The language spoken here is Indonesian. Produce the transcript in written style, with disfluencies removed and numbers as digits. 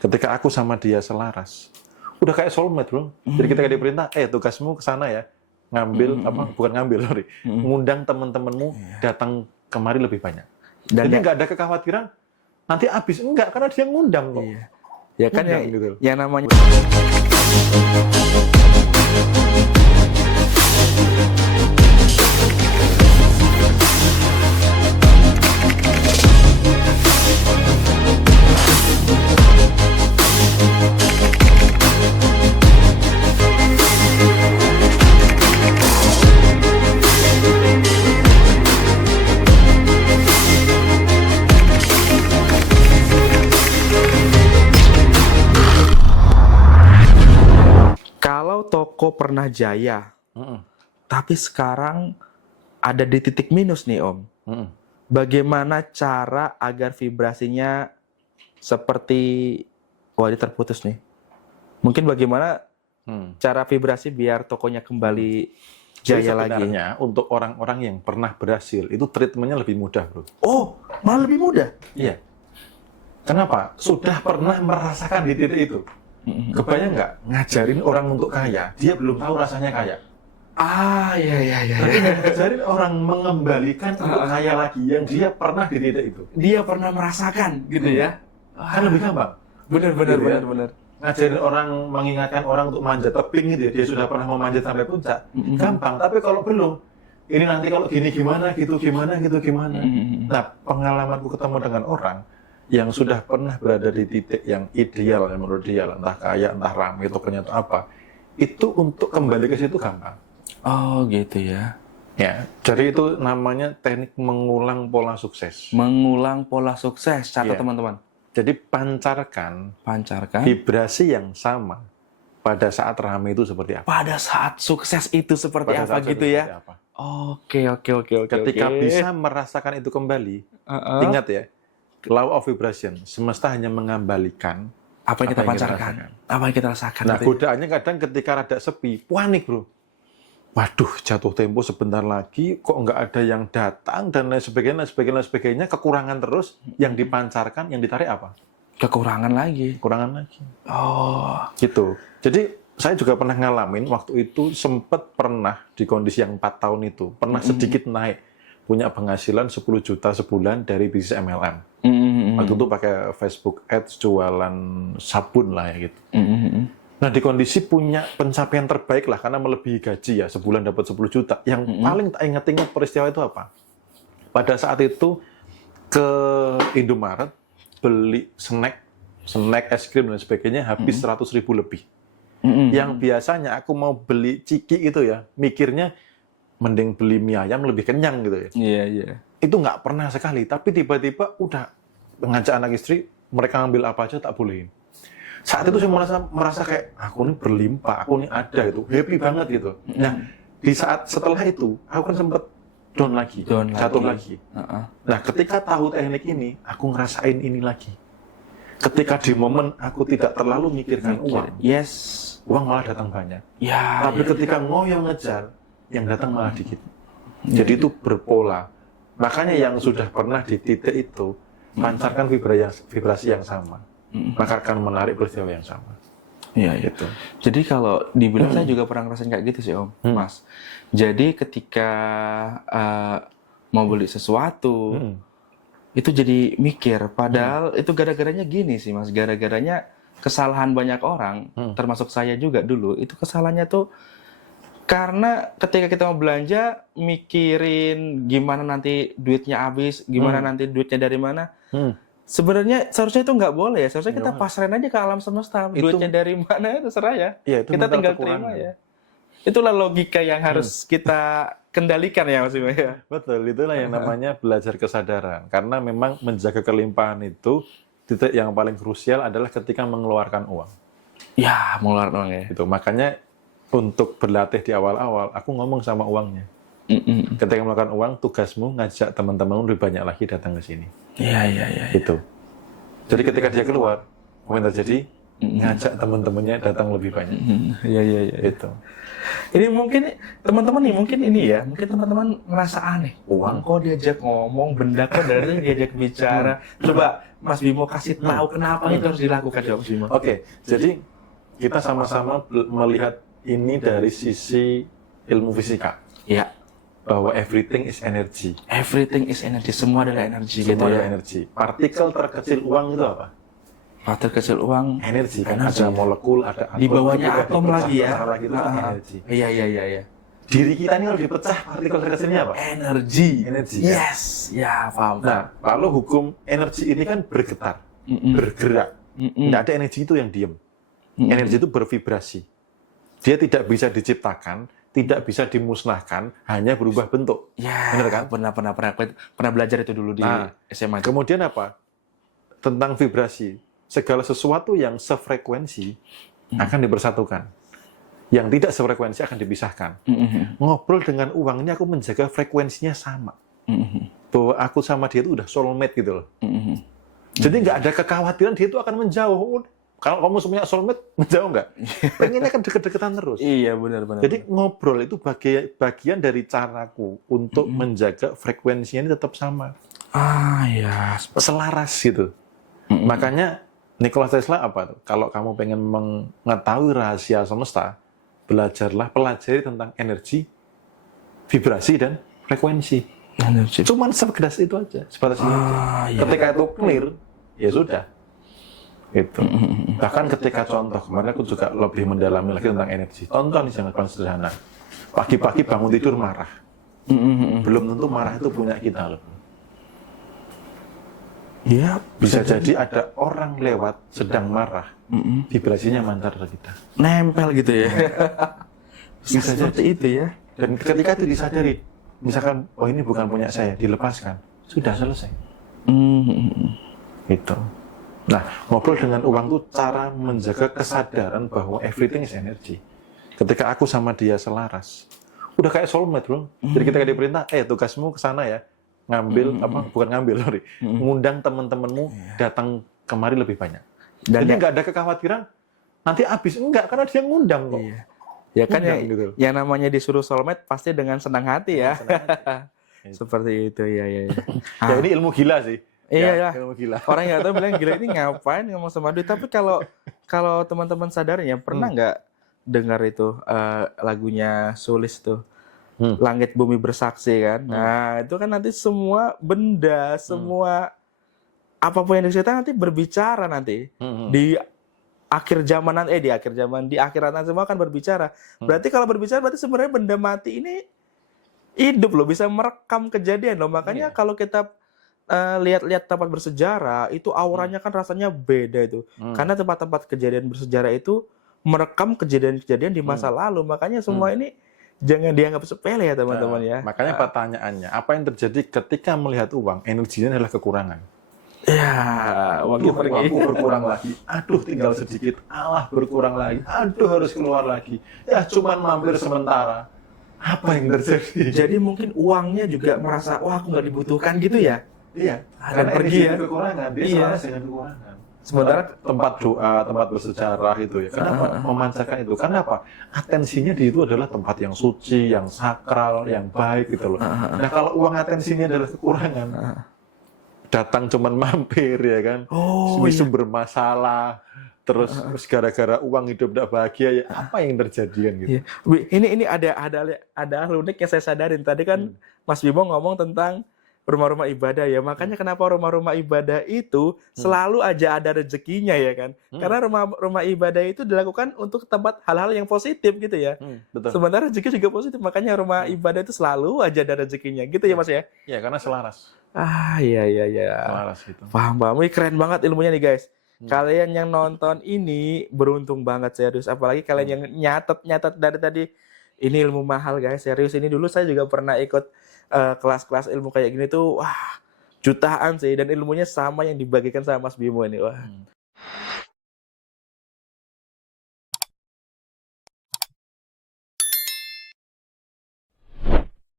Ketika aku sama dia selaras, udah kayak soulmate, bro. Jadi ketika dia perintah, tugasmu ke sana ya, ngambil bukan ngambil, sorry, ngundang teman-temanmu datang kemari lebih banyak. Dan jadi nggak ada kekhawatiran nanti habis, enggak, karena dia ngundang kok. Iya. Ya kan Ngundang, gitu. yang namanya kalau toko pernah jaya, tapi sekarang ada di titik minus nih Om. Bagaimana cara agar vibrasinya seperti, wah ini terputus nih. Mungkin bagaimana cara vibrasi biar tokonya kembali jaya lagi? Sebenarnya untuk orang-orang yang pernah berhasil, itu treatmentnya lebih mudah, bro. Oh, malah lebih mudah? Iya. Kenapa? Sudah pernah merasakan di titik itu. Kebayang nggak ngajarin orang untuk kaya, dia belum tahu rasanya kaya. Iya. Tapi ngajarin orang mengembalikan untuk kaya lagi yang dia pernah di titik itu. Dia pernah merasakan gitu ya? Kan lebih gampang. Benar. Ngajarin orang, mengingatkan orang untuk manjat tebing gitu ya, dia sudah pernah memanjat sampai puncak, gampang. Tapi kalau belum, ini nanti kalau gini gimana, gitu gimana. Nah, pengalamanku ketemu dengan orang yang sudah pernah berada di titik yang ideal, yang menurut dia, entah kaya, entah ramai, tokonya atau apa, itu untuk kembali ke situ gampang. Oh gitu ya. Ya, jadi itu namanya teknik mengulang pola sukses. Mengulang pola sukses, catat teman-teman. Jadi pancarkan vibrasi yang sama pada saat ramai itu seperti apa. Pada saat sukses itu seperti apa gitu ya. Oke. Ketika bisa merasakan itu kembali, ingat ya, law of vibration, semesta hanya mengembalikan apa yang kita pancarkan, apa yang kita rasakan. Nah, godaannya kadang ketika rada sepi, panik, bro. Waduh, jatuh tempo sebentar lagi, kok nggak ada yang datang, dan lain sebagainya, kekurangan terus, yang dipancarkan, yang ditarik apa? Kekurangan lagi. Oh. Gitu. Jadi, saya juga pernah ngalamin, waktu itu sempat pernah di kondisi yang 4 tahun itu, pernah sedikit naik, punya penghasilan 10 juta sebulan dari bisnis MLM. Waktu itu pakai Facebook Ads, jualan sabun lah ya gitu. Nah, di kondisi punya pencapaian terbaik lah, karena melebihi gaji ya, sebulan dapat 10 juta. Yang paling tak ingat-ingat peristiwa itu apa? Pada saat itu ke Indomaret, beli snack es krim dan sebagainya, habis 100.000 lebih. Yang biasanya aku mau beli ciki itu ya, mikirnya mending beli mie ayam lebih kenyang gitu ya. Iya. Itu nggak pernah sekali, tapi tiba-tiba udah ngajak anak istri, mereka ngambil apa aja tak bolehin. Saat itu saya merasa kayak, aku ini berlimpah, aku ini ada gitu, happy banget gitu. Nah, di saat setelah itu, aku kan sempat down lagi, jatuh lagi. Nah, ketika tahu teknik ini, aku ngerasain ini lagi. Ketika di momen aku tidak terlalu mikirkan uang, uang malah datang banyak. Tapi ketika ngoyo ngejar, yang datang malah dikit. Jadi itu berpola. Makanya yang sudah pernah di titik itu, pancarkan vibrasi yang sama. Maka akan menarik peristiwa yang sama. Iya. Gitu. Jadi kalau dibilang saya juga pernah ngerasain kayak gitu sih Om, Mas. Jadi ketika mau beli sesuatu, itu jadi mikir. Padahal itu gara-garanya gini sih Mas. Gara-garanya kesalahan banyak orang, termasuk saya juga dulu. Itu kesalahannya tuh karena ketika kita mau belanja, mikirin gimana nanti duitnya habis, gimana nanti duitnya dari mana. Sebenarnya seharusnya itu nggak boleh ya. Seharusnya kita pasrahin aja ke alam semesta. Duitnya dari mana itu terserah ya. Kita tinggal terima ya. Itulah logika yang harus kita kendalikan ya Mas Bima ya. Betul, itulah yang namanya belajar kesadaran. Karena memang menjaga kelimpahan itu, titik yang paling krusial adalah ketika mengeluarkan uang. Ya, mengeluarkan uang ya. Itu makanya untuk berlatih di awal-awal, aku ngomong sama uangnya. Ketika melakukan uang, tugasmu ngajak teman-teman lebih banyak lagi datang ke sini. Iya. Itu. Jadi ketika dia keluar, apa yang terjadi? ngajak teman-temannya datang lebih banyak. Iya. Itu. Ini mungkin teman-teman nih, mungkin teman-teman ngerasa aneh. Uang kok diajak ngomong, benda kok dari diajak bicara. Coba Mas Bimo kasih tahu kenapa itu harus dilakukan, Mas Bimo. Oke, jadi kita sama-sama melihat ini dari sisi ilmu fisika. Iya. Bahwa everything is energy. Everything is energy, semua adalah energi. Semua adalah energi. Partikel terkecil uang itu apa? Partikel kecil uang. Energi. Kan ada molekul, ada atom. Di bawahnya atom lagi ya. Lagi itu energi. Iya. Diri kita ini kalau dipecah, partikel terkecilnya apa? Energi. Energi. Yes. Ya, paham. Nah, lalu hukum energi ini kan bergetar, bergerak. Tidak ada energi itu yang diam. Energi itu bervibrasi. Dia tidak bisa diciptakan, tidak bisa dimusnahkan, hanya berubah bentuk. Ya, benar kan? Pernah belajar itu dulu di SMA. Kemudian apa? Tentang vibrasi. Segala sesuatu yang sefrekuensi akan dipersatukan. Yang tidak sefrekuensi akan dipisahkan. Ngobrol dengan uang ini aku menjaga frekuensinya sama. Bahwa aku sama dia itu udah soulmate gitu loh. Jadi nggak ada kekhawatiran dia itu akan menjauh. Kalau kamu semuanya soulmate, menjauh nggak? Pengennya kan deket-deketan terus. Iya, benar. Jadi ngobrol itu bagian dari caraku untuk menjaga frekuensinya ini tetap sama. Ya. Selaras gitu. Makanya Nikola Tesla apa tuh? Kalau kamu pengen mengetahui rahasia semesta, pelajari tentang energi, vibrasi, dan frekuensi. Energi. Cuman sebatas itu aja. Sebatas itu aja. Iya. Ketika itu clear, ya sudah. Itu. Bahkan ketika contoh, kemarin aku juga lebih mendalami lagi tentang energi. Contoh nih jangan sederhana. Pagi-pagi bangun tidur marah. Belum tentu marah itu punya kita loh. Ya, Bisa jadi ada orang lewat sedang marah, vibrasinya mantar ke kita. nempel gitu ya. Bisa seperti itu ya. Dan ketika itu disadari, misalkan, oh ini bukan punya saya, dilepaskan, sudah selesai. Itu. Nah, ngobrol dengan uang itu cara menjaga kesadaran bahwa everything is energy. Ketika aku sama dia selaras, udah kayak soulmate bro. Jadi ketika diperintah, tugasmu ke sana ya, ngundang teman-temanmu datang kemari lebih banyak. Dan jadi nggak ada kekhawatiran nanti habis, enggak, karena dia ngundang kok. Iya. Ya kan gitu. Yang namanya disuruh soulmate pasti dengan senang hati ya. Seperti itu ya. Ya ini ilmu gila sih. Iya. Ilmu gila. Orang yang tahu bilang gila ini ngapain ngomong sama duit. Tapi kalau teman-teman sadar ya, pernah nggak dengar itu lagunya Sulis tuh, Langit Bumi Bersaksi kan. Nah itu kan nanti semua benda, semua apapun yang diciptakan nanti berbicara nanti di akhir zaman nanti, di akhirat nanti semua akan berbicara. Berarti kalau berbicara berarti sebenarnya benda mati ini hidup loh, bisa merekam kejadian loh. Makanya kalau kita lihat-lihat tempat bersejarah itu auranya kan rasanya beda itu. Karena tempat-tempat kejadian bersejarah itu merekam kejadian-kejadian di masa lalu. Makanya semua ini jangan dianggap sepele ya teman-teman ya. Makanya pertanyaannya, apa yang terjadi ketika melihat uang? Energinya adalah kekurangan. Ya, waktu berkurang lagi. Aduh, tinggal sedikit. Allah berkurang lagi. Aduh, harus keluar lagi. Ya, cuman mampir sementara. Apa yang terjadi? Jadi mungkin uangnya juga merasa, wah aku nggak dibutuhkan gitu ya? Iya. Akan pergi ya. Kekurangan. Dia selaras dengan kekurangan. Sementara tempat doa, tempat bersejarah itu ya. Kenapa memancarkan itu? Karena apa? Atensinya di itu adalah tempat yang suci, yang sakral, yang baik gitu loh. Nah, kalau uang atensinya adalah kekurangan, datang cuman mampir ya kan, sumber masalah, terus gara-gara uang hidup tidak bahagia ya, apa yang terjadi kan gitu. Iya. Ini ada hal unik yang saya sadarin tadi kan Mas Bimo ngomong tentang rumah-rumah ibadah ya, makanya kenapa rumah-rumah ibadah itu selalu aja ada rezekinya ya kan, karena rumah ibadah itu dilakukan untuk tempat hal-hal yang positif gitu ya. Betul. Sementara rezeki juga positif, makanya rumah ibadah itu selalu aja ada rezekinya gitu ya Mas ya. Iya, karena selaras. Iya. Selaras gitu. Paham. Ini keren banget ilmunya nih guys. Kalian yang nonton ini beruntung banget serius, apalagi kalian yang nyatet dari tadi. Ini ilmu mahal guys, serius. Ini dulu saya juga pernah ikut kelas-kelas ilmu kayak gini tuh, wah jutaan sih, dan ilmunya sama yang dibagikan sama Mas Bimo ini, wah.